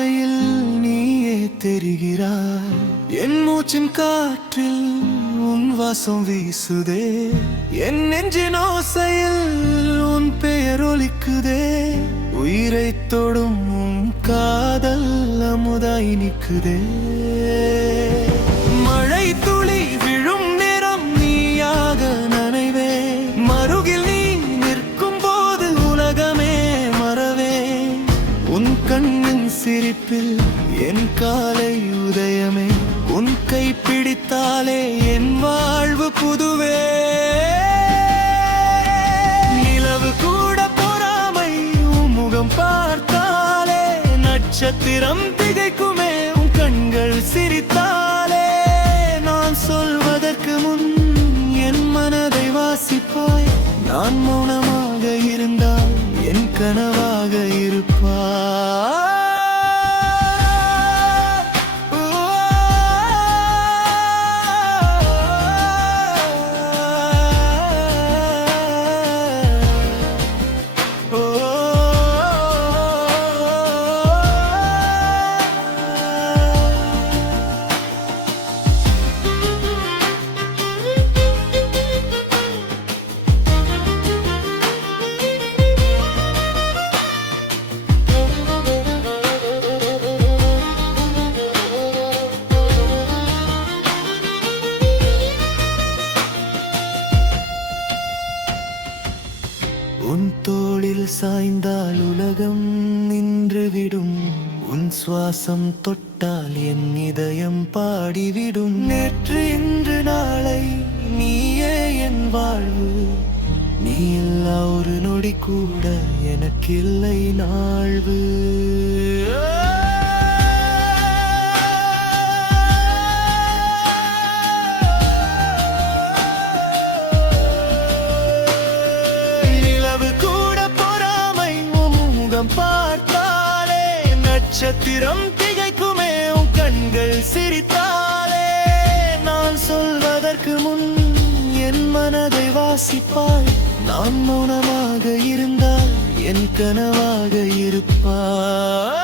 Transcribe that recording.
வாழ்க்கையில் நீயே தெரிகிறாய். என் மூச்சின் காற்றில் உன் வாசம் வீசுதே. என் நெஞ்சின் ஓசையில் உன் பெயர் ஒலிக்குதே. உயிரை தொடும் உன் காதல் அமுதாய் நிற்குதே. மழை துளி விழும் நேரம் நீயாக நனைவே. மருகில் நீ நிற்கும் போது உலகமே மறவே. உன் கண்ணின் சிரிப்பில் என் காலை உதயமே. உன் கை பிடித்தாலே என் வாழ்வு புதுவே. நிலவு கூட பொறாமை உன் முகம் பார்த்தாலே. நட்சத்திரம் திகைக்குமே உன் கண்கள் சிரித்தாலே. நான் சொல்வதற்கு முன் என் மனதை வாசிப்பாய். நான் மௌனமாக இருந்தால் என் கனவாக இருப்பாய். உன் தோளில் சாய்ந்தால் உலகம் நின்றுவிடும். உன் சுவாசம் தொட்டால் என் இதயம் பாடிவிடும். நேற்று இன்று நாளை நீயே என் வாழ்வு. நீ இல்லா ஒரு நொடி கூட எனக்கில்லை நாழ்வு. பார்த்தாலே நட்சத்திரம் திகைக்குமே உன் கண்கள் சிரித்தாலே. நான் சொல்வதற்கு முன் என் மனதை வாசிப்பாய். நான் மௌனமாக இருந்தால் என் கனவாக இருப்பாய்.